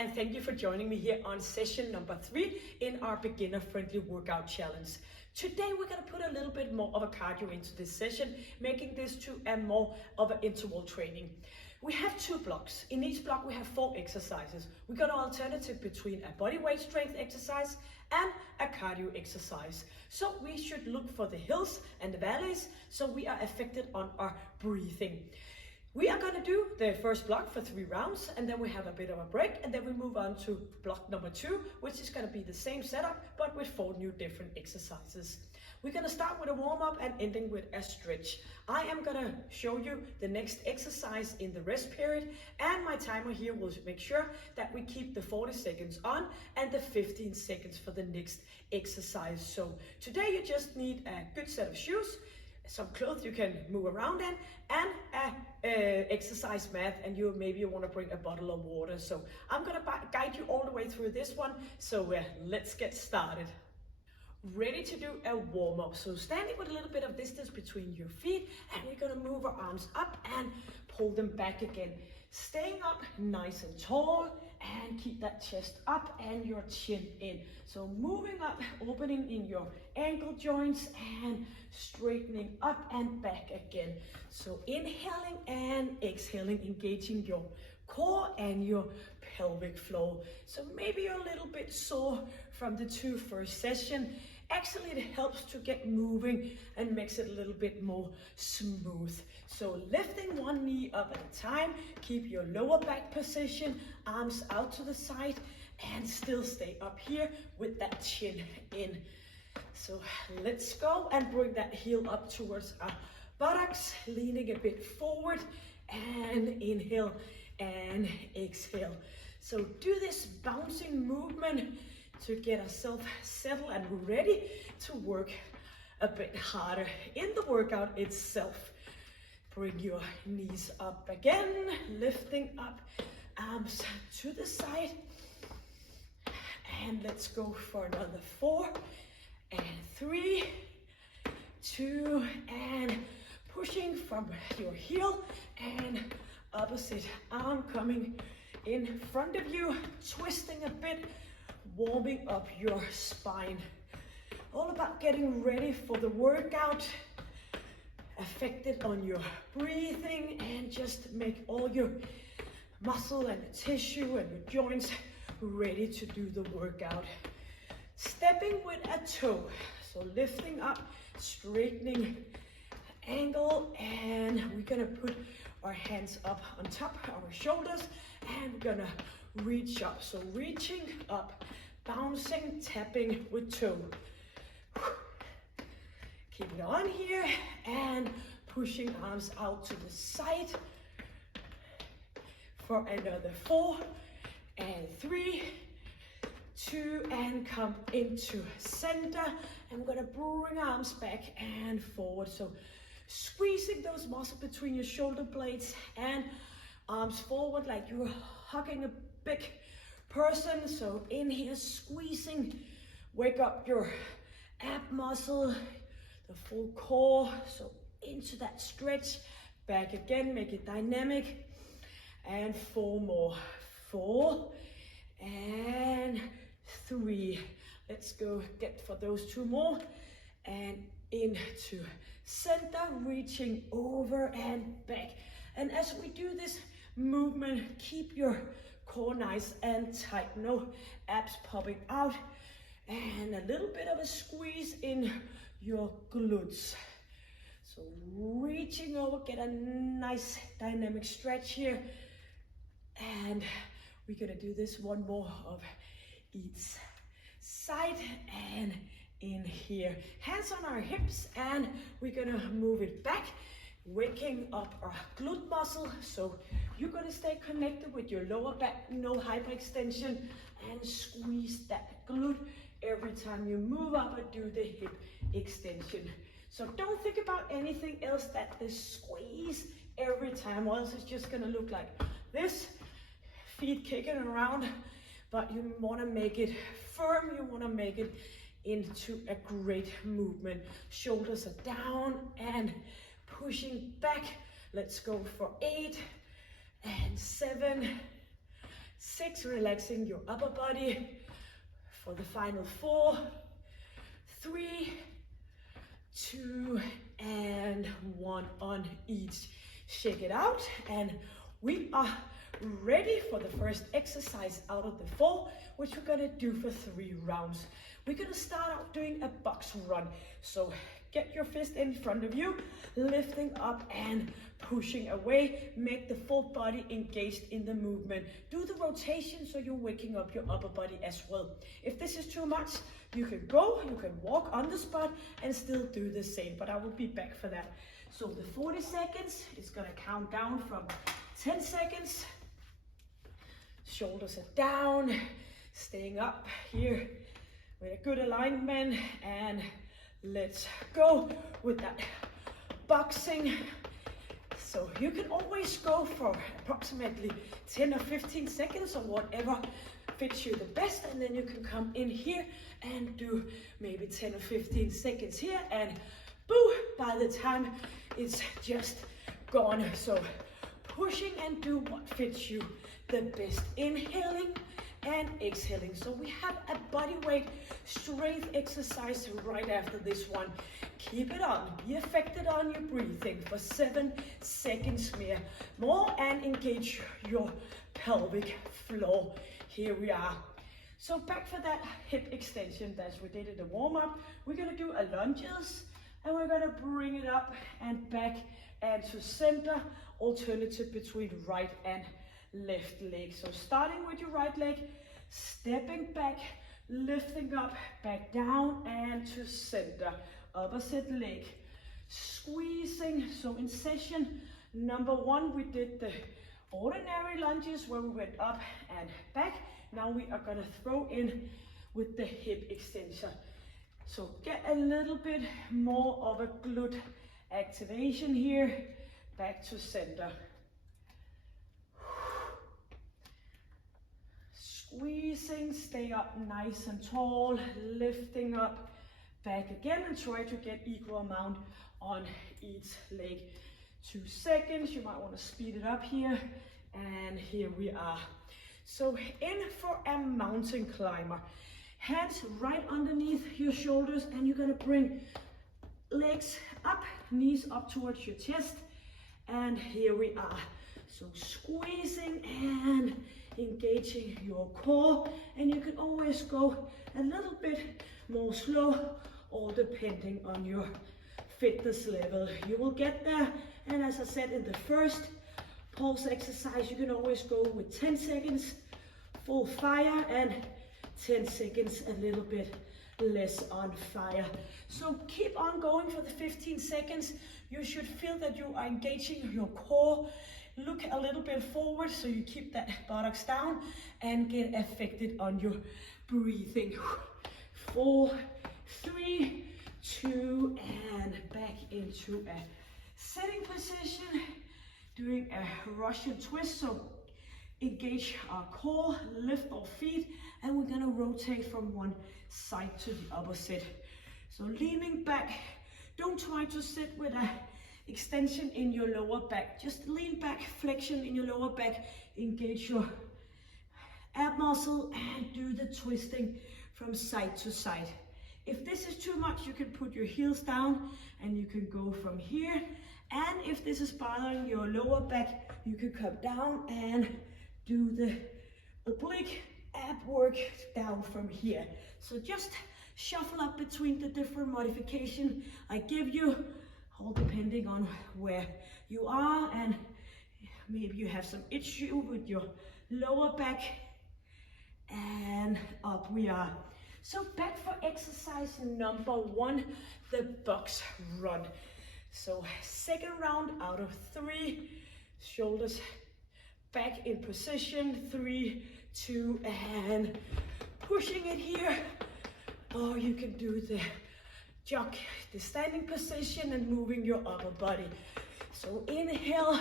and thank you for joining me here on session number 3 in our beginner-friendly workout challenge. Today we're going to put a little bit more of a cardio into this session, making this to a more of an interval training. We have 2 blocks. In each block we have 4 exercises. We got an alternative between a body weight strength exercise and a cardio exercise. So we should look for the hills and the valleys so we are affected on our breathing. We are going to do the first block for 3 rounds, and then we have a bit of a break, and then we move on to block number 2, which is going to be the same setup but with 4 new different exercises. We're going to start with a warm-up and ending with a stretch. I am going to show you the next exercise in the rest period, and my timer here will make sure that we keep the 40 seconds on and the 15 seconds for the next exercise. So today you just need a good set of shoes, some clothes you can move around in, and a exercise mat, and maybe you want to bring a bottle of water. So I'm going to guide you all the way through this one. So let's get started. Ready to do a warm-up. So standing with a little bit of distance between your feet, and we're going to move our arms up and pull them back again. Staying up nice and tall, and keep that chest up and your chin in. So moving up, opening in your ankle joints and straightening up and back again. So inhaling and exhaling, engaging your core and your pelvic floor. So maybe you're a little bit sore from the 2 first sessions. Actually, it helps to get moving and makes it a little bit more smooth. So lifting one knee up at a time, keep your lower back position, arms out to the side, and still stay up here with that chin in. So let's go and bring that heel up towards our buttocks, leaning a bit forward, and inhale and exhale. So do this bouncing movement to get ourselves settled and ready to work a bit harder in the workout itself. Bring your knees up again, lifting up, arms to the side. And let's go for another 4 and 3, 2, and pushing from your heel, and opposite arm coming in front of you, twisting a bit, warming up your spine. All about getting ready for the workout, affected on your breathing, and just make all your muscle and tissue and your joints ready to do the workout. Stepping with a toe, so lifting up, straightening angle, and we're gonna put our hands up on top of our shoulders, and we're gonna reach up. So reaching up, bouncing, tapping with toe. Keep it on here, and pushing arms out to the side for another 4 and 3, 2, and come into center. I'm gonna bring arms back and forward. So squeezing those muscles between your shoulder blades and arms forward like you're hugging a big person. So in here, squeezing, wake up your ab muscle, the full core. So into that stretch, back again, make it dynamic. And 4 more, 4 and 3. Let's go get for those 2 more, and into center, reaching over and back. And as we do this movement, keep your core nice and tight, no abs popping out, and a little bit of a squeeze in your glutes. So reaching over, get a nice dynamic stretch here, and we're gonna do this 1 more of each side, and in here, hands on our hips, and we're gonna move it back, waking up our glute muscle. So you're gonna stay connected with your lower back, no hyperextension, and squeeze that glute every time you move up and do the hip extension. So don't think about anything else that the squeeze every time, or else it's just gonna look like this, feet kicking around, but you wanna make it firm, you wanna make it into a great movement. Shoulders are down and pushing back. Let's go for 8 and 7, 6, relaxing your upper body. For the final 4, 3, 2, and 1 on each. Shake it out, and we are ready for the first exercise out of the 4, which we're gonna do for 3 rounds. We're gonna start out doing a box run. So get your fist in front of you, lifting up and pushing away. Make the full body engaged in the movement. Do the rotation so you're waking up your upper body as well. If this is too much, you can walk on the spot and still do the same, but I will be back for that. So the 40 seconds is gonna count down from 10 seconds. Shoulders are down, staying up here with a good alignment, and let's go with that boxing. So you can always go for approximately 10 or 15 seconds or whatever fits you the best, and then you can come in here and do maybe 10 or 15 seconds here, and boo, by the time it's just gone. So pushing and do what fits you the best. Inhaling and exhaling. So we have a body weight strength exercise right after this one. Keep it on. Be affected on your breathing for 7 seconds more and engage your pelvic floor. Here we are. So back for that hip extension as we did in the warm-up. We're gonna do a lunges, and we're gonna bring it up and back and to center, alternative between right and left leg. So starting with your right leg, stepping back, lifting up, back down and to center. Opposite leg, squeezing. So in session number 1, we did the ordinary lunges where we went up and back. Now we are gonna throw in with the hip extension. So get a little bit more of a glute activation here, back to center. Squeezing, stay up nice and tall, lifting up, back again, and try to get equal amount on each leg. 2 seconds, you might want to speed it up here, and here we are. So in for a mountain climber. Hands right underneath your shoulders, and you're gonna bring legs up, knees up towards your chest, and here we are. So squeezing and engaging your core, and you can always go a little bit more slow, all depending on your fitness level. You will get there, and as I said in the first pulse exercise, you can always go with 10 seconds full fire and 10 seconds a little bit less on fire. So keep on going for the 15 seconds. You should feel that you are engaging your core. Look a little bit forward so you keep that buttocks down and get affected on your breathing. 4, 3, 2, and back into a sitting position. Doing a Russian twist. So engage our core, lift our feet, and we're gonna rotate from one side to the opposite. So leaning back, don't try to sit with a extension in your lower back. Just lean back, flexion in your lower back, engage your ab muscle and do the twisting from side to side. If this is too much, you can put your heels down and you can go from here. And if this is bothering your lower back, you can come down and do the oblique ab work down from here. So just shuffle up between the different modifications I give you, all depending on where you are, and maybe you have some issue with your lower back, and up we are. So back for exercise number 1, the box run. So second round out of 3, shoulders back in position, 3, 2, and pushing it here. Or you can do the jog, the standing position, and moving your upper body. So inhale,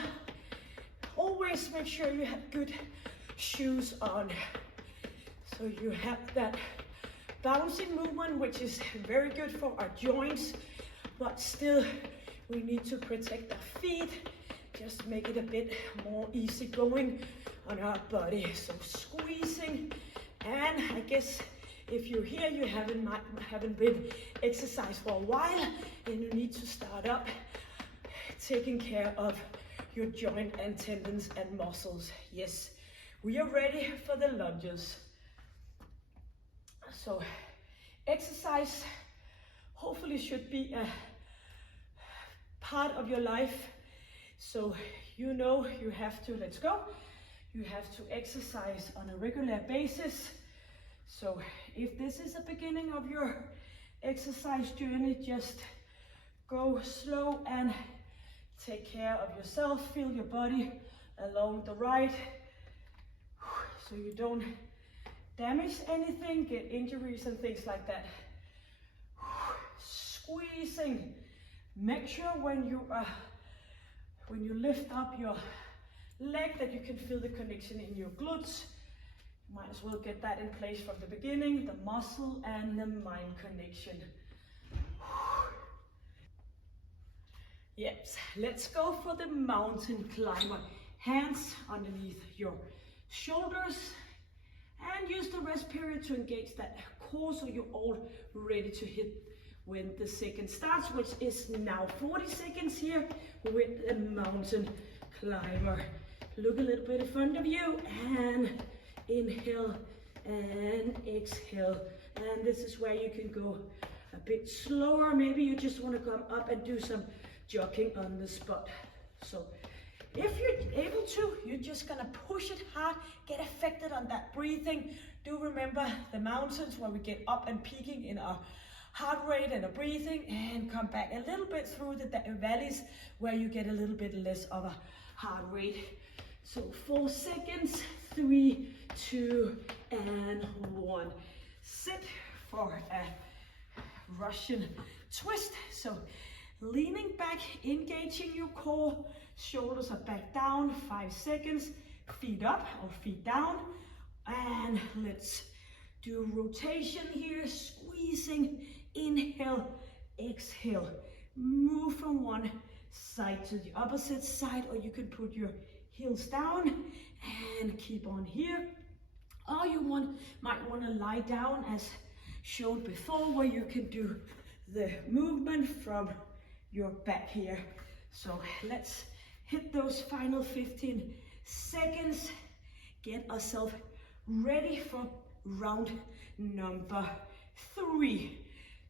always make sure you have good shoes on. So you have that bouncing movement, which is very good for our joints, but still we need to protect our feet, just make it a bit more easy going on our body. So squeeze guess if you're here, you haven't been exercised for a while, and you need to start up taking care of your joint and tendons and muscles. Yes, we are ready for the lunges. So exercise hopefully should be a part of your life. So you know you have to, let's go, you have to exercise on a regular basis. So if this is the beginning of your exercise journey, just go slow and take care of yourself. Feel your body along the ride so you don't damage anything, get injuries and things like that. Squeezing. Make sure when you lift up your leg that you can feel the connection in your glutes. Might as well get that in place from the beginning, the muscle and the mind connection. Yes, let's go for the mountain climber. Hands underneath your shoulders and use the rest period to engage that core so you're all ready to hit when the second starts, which is now 40 seconds here with the mountain climber. Look a little bit in front of you and inhale and exhale. And this is where you can go a bit slower. Maybe you just want to come up and do some jogging on the spot. So if you're able to, you're just gonna push it hard, get affected on that breathing. Do remember the mountains where we get up and peaking in our heart rate and our breathing, and come back a little bit through the valleys where you get a little bit less of a heart rate. So 4 seconds, 3, 2, and 1. Sit for a Russian twist. So leaning back, engaging your core, shoulders are back down, 5 seconds, feet up or feet down, and let's do rotation here, squeezing, inhale, exhale, move from one side to the opposite side, or you can put your heels down and keep on here, or you might want to lie down as shown before, where you can do the movement from your back here. So let's hit those final 15 seconds, get ourselves ready for round number 3.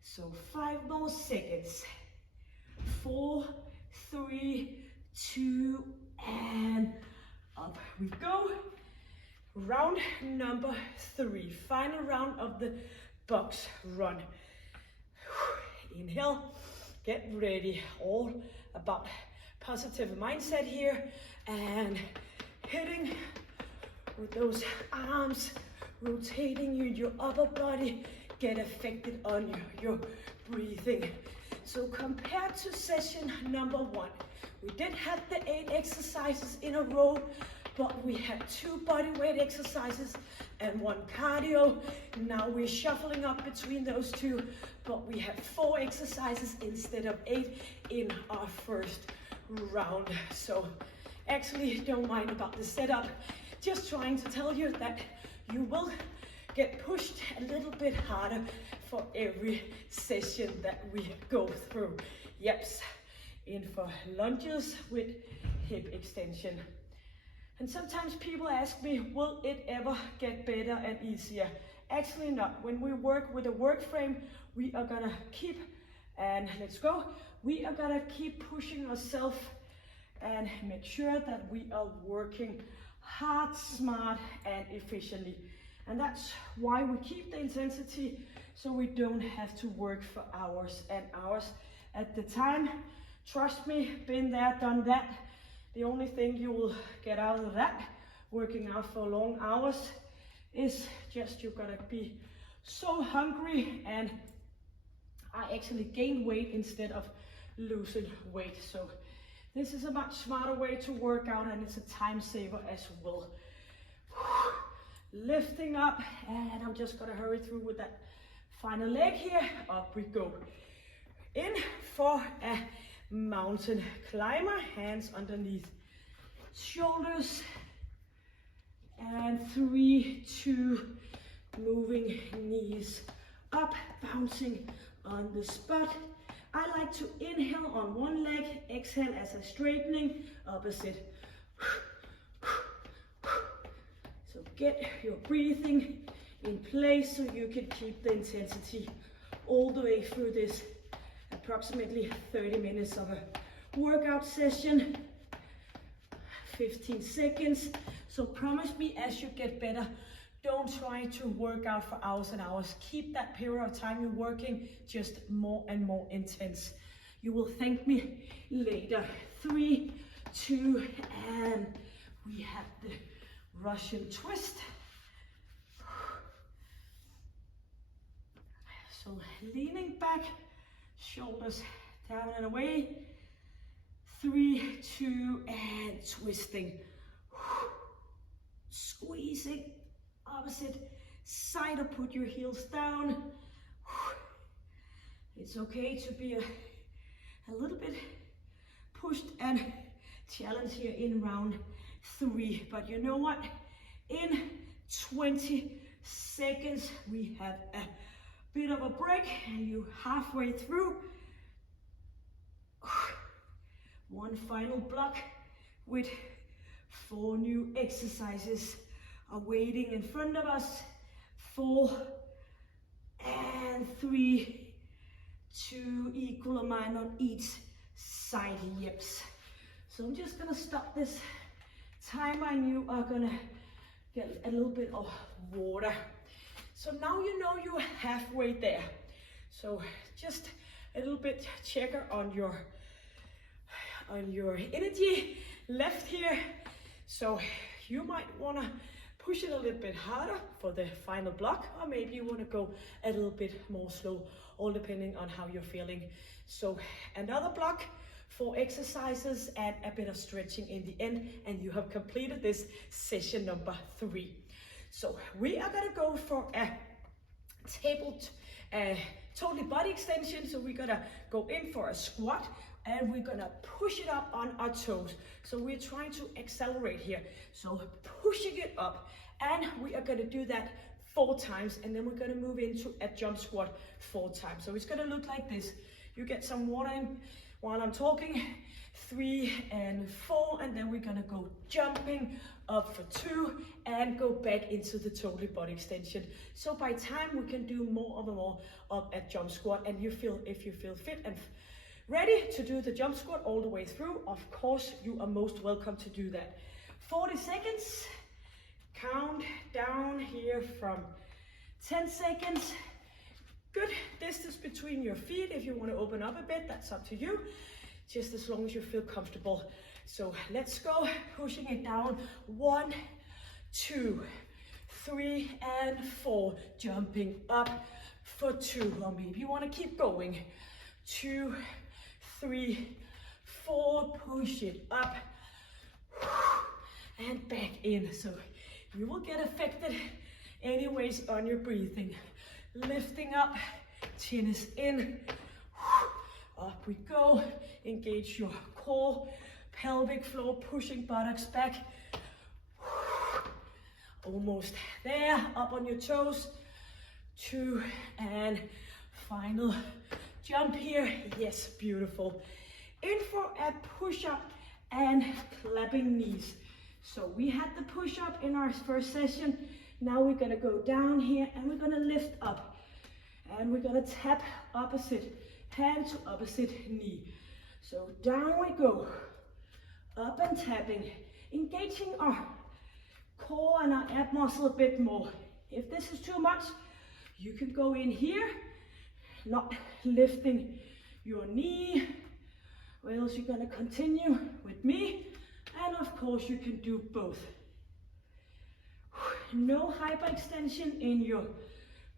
So 5 more seconds. 4, 3, 2, and up we go. Round number 3, final round of the box run. Inhale, get ready, all about positive mindset here, and hitting with those arms, rotating your upper body, get affected on your breathing. So compared to session number 1, we did have the 8 exercises in a row, but we had 2 body weight exercises and 1 cardio. Now we're shuffling up between those 2, but we have 4 exercises instead of 8 in our first round. So actually don't mind about the setup, just trying to tell you that you will get pushed a little bit harder for every session that we go through. Yeps, in for lunges with hip extension. And sometimes people ask me, will it ever get better and easier? Actually not. When we work with a work frame, we are gonna keep, and let's go, we are gonna keep pushing ourselves and make sure that we are working hard, smart, and efficiently. And that's why we keep the intensity, so we don't have to work for hours and hours at the time. Trust me, been there, done that. The only thing you will get out of that, working out for long hours, is just you're gonna be so hungry, and I actually gain weight instead of losing weight. So this is a much smarter way to work out, and it's a time saver as well. Lifting up, and I'm just gonna hurry through with that final leg here. Up we go. In for a mountain climber, hands underneath shoulders, and 3, 2, moving bouncing on the spot. I like to inhale on one leg, exhale as a straightening, opposite. So get your breathing in place so you can keep the intensity all the way through this approximately 30 minutes of a workout session. 15 seconds. So promise me as you get better, don't try to work out for hours and hours. Keep that period of time you're working just more and more intense. You will thank me later. 3, 2, and we have the Russian twist. So leaning back, shoulders down and away. 3, 2, and twisting. Squeezing, opposite side, or put your heels down. It's okay to be a little bit pushed and challenged here in round 3. But you know what? In 20 seconds, we have a bit of a break, and you're halfway through. One final block with 4 new exercises are waiting in front of us. 4 and 3, 2 equal amount on each side. Yips. So I'm just gonna stop this timer, and you are gonna get a little bit of water. So now you know you're halfway there. So just a little bit checker on your energy left here. So you might want to push it a little bit harder for the final block, or maybe you want to go a little bit more slow, all depending on how you're feeling. So another block, 4 exercises and a bit of stretching in the end, and you have completed this session number 3. So we are gonna go for a totally body extension. So we're gonna go in for a squat, and we're gonna push it up on our toes. So we're trying to accelerate here. So pushing it up, and we are gonna do that 4 times, and then we're gonna move into a jump squat 4 times. So it's gonna look like this. You get some water in while I'm talking. 3 and 4, and then we're gonna go jumping up for 2 and go back into the total body extension. So by time we can do more of a jump squat, and if you feel fit and ready to do the jump squat all the way through, of course you are most welcome to do that. 40 seconds. Count down here from 10 seconds. Good distance between your feet. If you want to open up a bit, that's up to you, just as long as you feel comfortable. So let's go, pushing it down. 1, 2, 3, and 4. Jumping up for 2, or maybe you want to keep going. 2, 3, 4, push it up and back in. So you will get affected anyways on your breathing. Lifting up, chin is in, up we go. Engage your core, pelvic floor, pushing buttocks back. Almost there, up on your toes. 2, and final jump here. Yes, beautiful. In for a push-up and clapping knees. So we had the push-up in our first session. Now we're gonna go down here, and we're gonna lift up. And we're gonna tap opposite hand to opposite knee. So down we go, up and tapping, engaging our core and our ab muscle a bit more. If this is too much, you can go in here, not lifting your knee, or else you're gonna continue with me. And of course you can do both. No hyperextension in your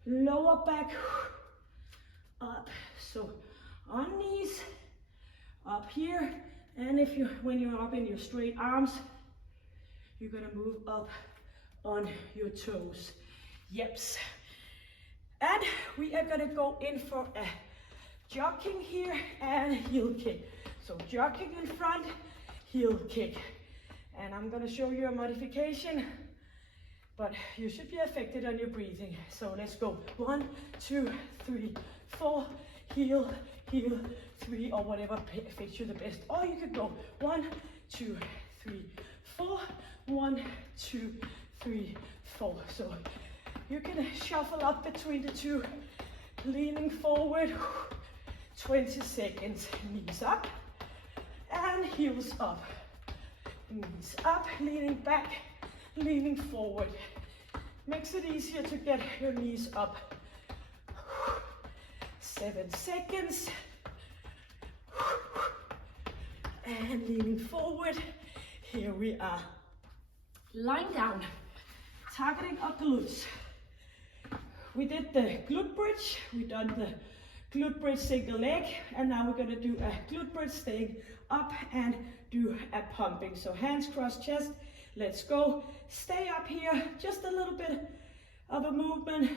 lower back. Up, so on knees, up here, and when you're up in your straight arms, you're gonna move up on your toes. Yeps. And we are gonna go in for a jogging here and heel kick. So jogging in front, heel kick. And I'm gonna show you a modification. but you should be affected on your breathing. So let's go. 1, 2, 3, 4, heel, heel, 3, or whatever fits you the best. Or you could go 1, 2, 3, 4, 1, 2, 3, 4. So you can shuffle up between the two, leaning forward, 20 seconds, knees up and heels up. Knees up, leaning back, leaning forward. Makes it easier to get your knees up. 7 seconds. And leaning forward. Here we are. Lying down, targeting our glutes. We did the glute bridge. We done the glute bridge single leg, and now we're gonna do a glute bridge staying up and do a pumping. So hands cross chest, let's go. Stay up here, just a little bit of a movement,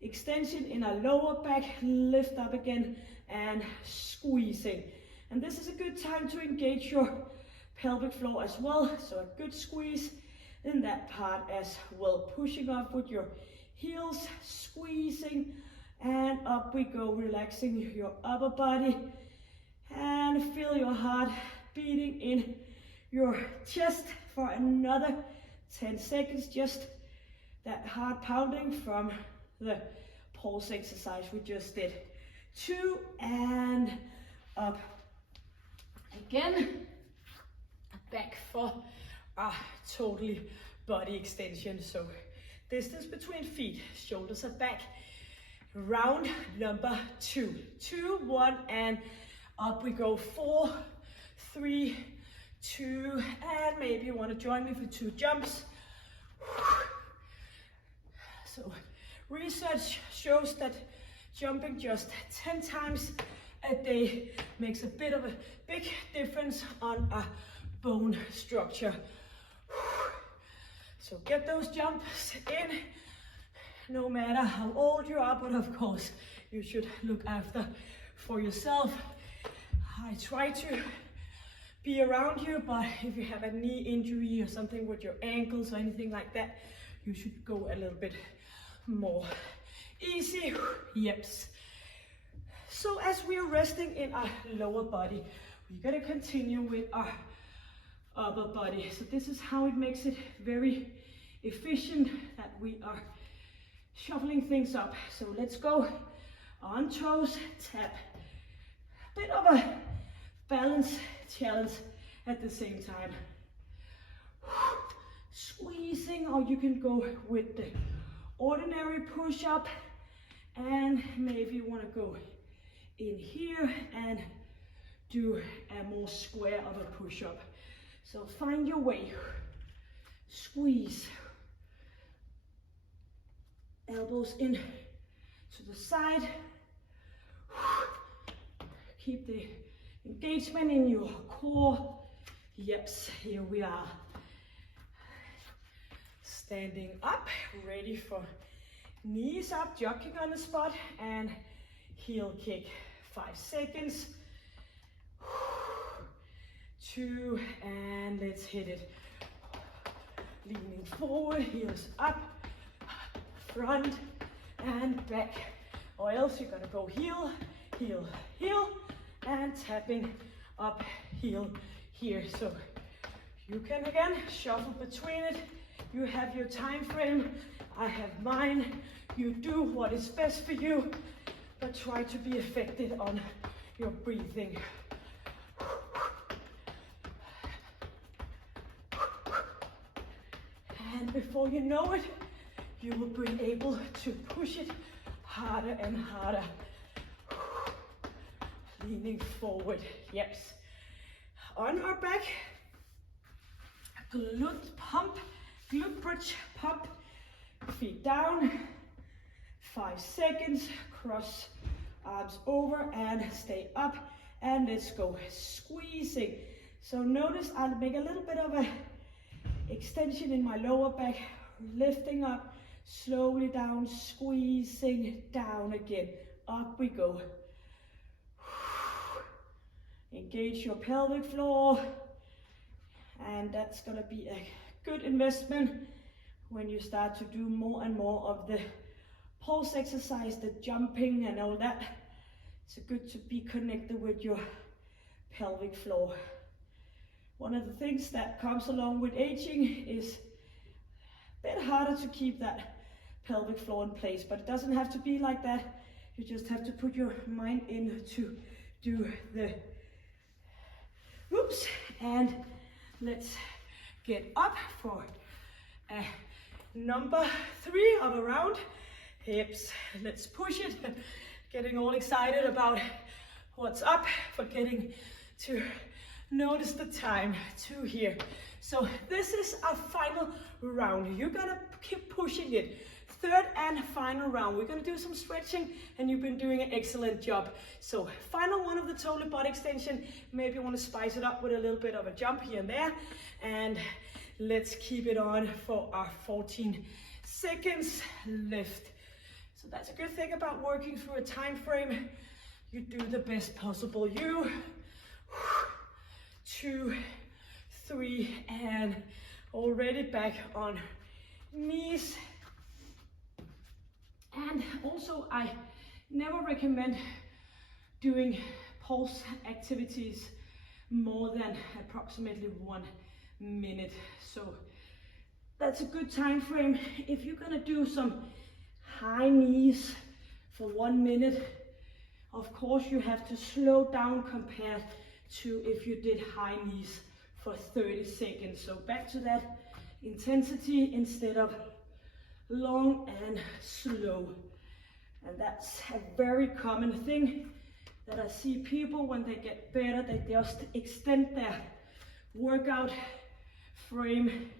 extension in our lower back, lift up again and squeezing. And this is a good time to engage your pelvic floor as well. So a good squeeze in that part as well. Pushing up with your heels, squeezing, and up we go, relaxing your upper body. And feel your heart beating in your chest for another 10 seconds. Just that heart pounding from the pulse exercise we just did. 2 and up. Again, back for a totally body extension. So distance between feet, shoulders are back. Round number 2. 2, 1, and up we go. 4, 3, 2, and maybe you want to join me for 2 jumps. So research shows that jumping just 10 times a day makes a bit of a big difference on our bone structure. So get those jumps in, no matter how old you are, but of course you should look after for yourself. I try to be around you, but if you have a knee injury or something with your ankles or anything like that, you should go a little bit more easy. Yeps. So as we are resting in our lower body, we're going to continue with our upper body. So this is how it makes it very efficient that we are shuffling things up. So let's go on toes, tap. A bit of a balance challenge at the same time. Squeezing, or you can go with the ordinary push-up, and maybe you want to go in here and do a more square of a push-up. So find your way. Squeeze. Elbows in to the side. Keep the engagement in your core. Yeps, here we are. Standing up, ready for knees up, jogging on the spot, and heel kick. 5 seconds. 2, and let's hit it. Leaning forward, heels up, front and back. Or else you're gonna go heel, heel, heel, and tapping up, heel, here. So you can again shuffle between it. You have your time frame, I have mine. You do what is best for you, but try to be effective on your breathing. And before you know it, you will be able to push it harder and harder. Leaning forward, yes. On our back, glute pump, glute bridge pump, feet down, 5 seconds, cross arms over and stay up, and let's go, squeezing. So notice I'll make a little bit of a extension in my lower back, lifting up, slowly down, squeezing down again, up we go. Engage your pelvic floor, and that's gonna be a good investment when you start to do more and more of the pulse exercise, the jumping and all that, it's good to be connected with your pelvic floor. One of the things that comes along with aging is a bit harder to keep that pelvic floor in place, but it doesn't have to be like that. You just have to put your mind in to do the whoops, and let's get up for number 3 of a round. Hips, let's push it. Getting all excited about what's up, forgetting to notice the time. 2 here. So this is our final round. You're gonna keep pushing it. 3rd and final round. We're gonna do some stretching, and you've been doing an excellent job. So final one of the total body extension. Maybe you want to spice it up with a little bit of a jump here and there. And let's keep it on for our 14 seconds lift. So that's a good thing about working through a time frame. You do the best possible you. 2, 3, and already back on knees. And also, I never recommend doing pulse activities more than approximately 1 minute. So that's a good time frame. If you're gonna do some high knees for 1 minute, of course you have to slow down compared to if you did high knees for 30 seconds. So back to that intensity instead of long and slow. And that's a very common thing that I see people when they get better, they just extend their workout frame,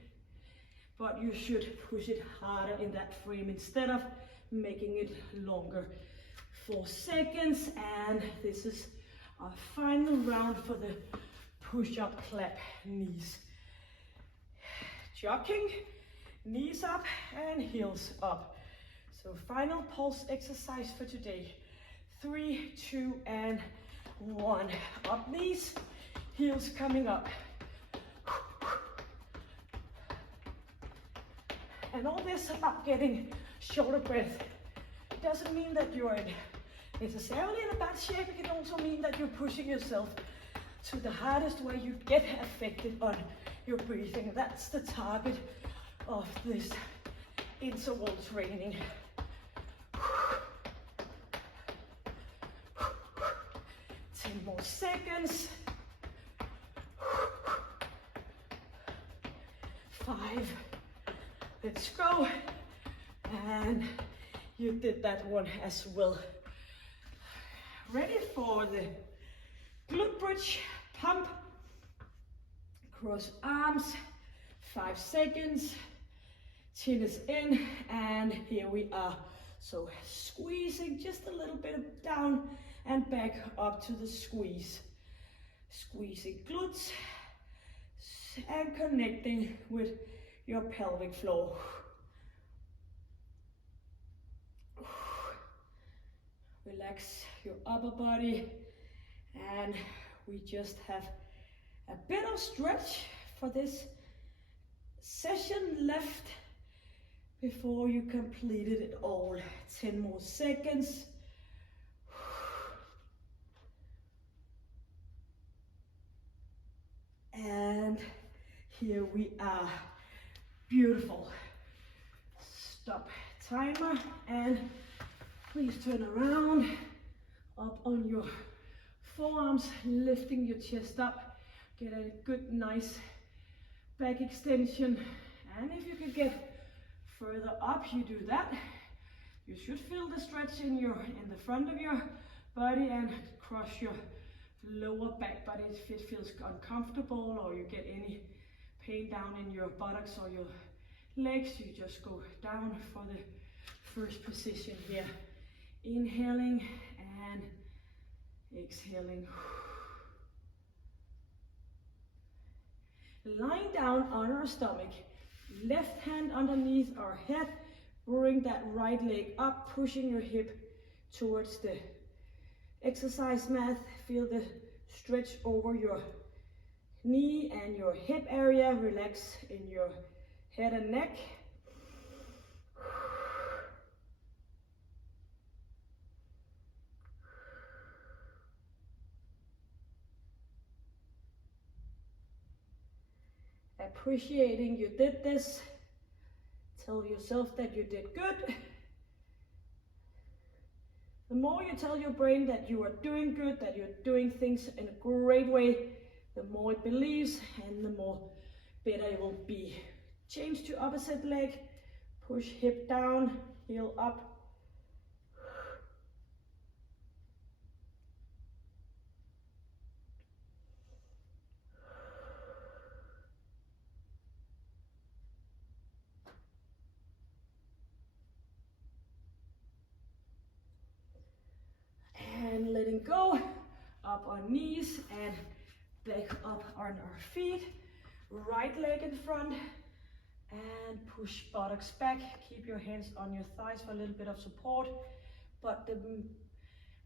but you should push it harder in that frame instead of making it longer. 4 seconds, and this is our final round for the push-up clap knees. Jogging, knees up and heels up. So final pulse exercise for today. 3, 2, and 1. Up knees, heels coming up. And all this about getting shorter breath doesn't mean that you're necessarily in a bad shape. It can also mean that you're pushing yourself to the hardest where you get affected on your breathing. That's the target of this interval training. 10 more seconds. 5. Let's go. And you did that one as well. Ready for the glute bridge pump. Cross arms. 5 seconds. Chin is in, and here we are. So squeezing just a little bit down and back up to the squeeze. Squeezing glutes and connecting with your pelvic floor. Relax your upper body, and we just have a bit of stretch for this session left before you completed it all. 10 more seconds. And here we are. Beautiful. Stop timer, and please turn around, up on your forearms, lifting your chest up. Get a good, nice back extension. And if you could get further up, you do that. You should feel the stretch in the front of your body and cross your lower back body if it feels uncomfortable or you get any pain down in your buttocks or your legs. You just go down for the first position here. Inhaling and exhaling. Lying down on our stomach, left hand underneath our head, bring that right leg up, pushing your hip towards the exercise mat. Feel the stretch over your knee and your hip area. Relax in your head and neck. appreciating you did this. Tell yourself that you did good. The more you tell your brain that you are doing good, that you're doing things in a great way, the more it believes and the more better it will be. Change to opposite leg, push hip down, heel up. And letting go, up on knees and back up on our feet. Right leg in front and push buttocks back. Keep your hands on your thighs for a little bit of support, but the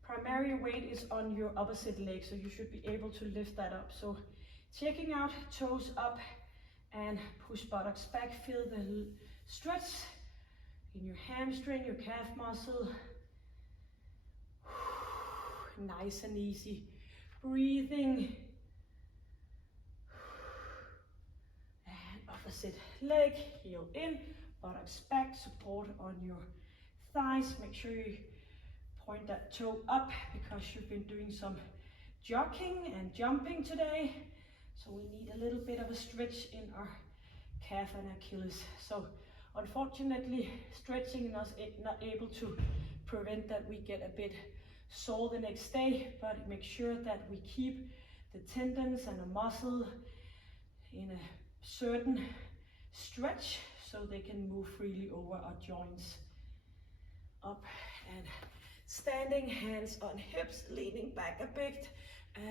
primary weight is on your opposite leg, so you should be able to lift that up. So checking out, toes up and push buttocks back. Feel the stretch in your hamstring, your calf muscle. Nice and easy. Breathing. And opposite leg, heel in, buttocks back, support on your thighs. Make sure you point that toe up because you've been doing some jogging and jumping today. So we need a little bit of a stretch in our calf and Achilles. So unfortunately, stretching is not able to prevent that we get a bit sore the next day, but make sure that we keep the tendons and the muscle in a certain stretch so they can move freely over our joints. Up and standing, hands on hips, leaning back a bit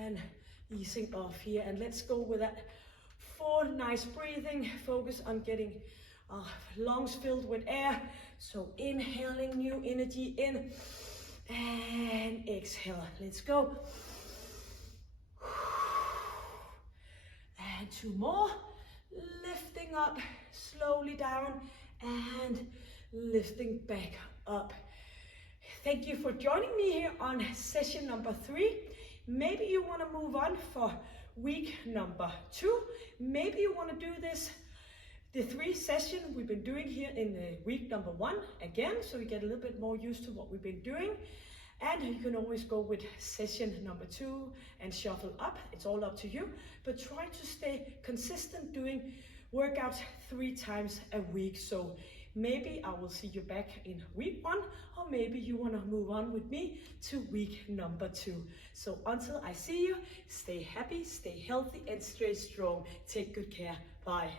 and easing off here. And let's go with that 4 nice breathing. Focus on getting lungs filled with air. So inhaling new energy in and exhale. Let's go. And 2 more. Lifting up, slowly down and lifting back up. Thank you for joining me here on session number 3. Maybe you want to move on for week number 2. Maybe you want to do this, the 3 sessions we've been doing here in the week number 1 again, so you get a little bit more used to what we've been doing. And you can always go with session number 2 and shuffle up. It's all up to you, but try to stay consistent doing workouts 3 times a week. So maybe I will see you back in week 1, or maybe you want to move on with me to week number 2. So until I see you, stay happy, stay healthy, and stay strong. Take good care. Bye.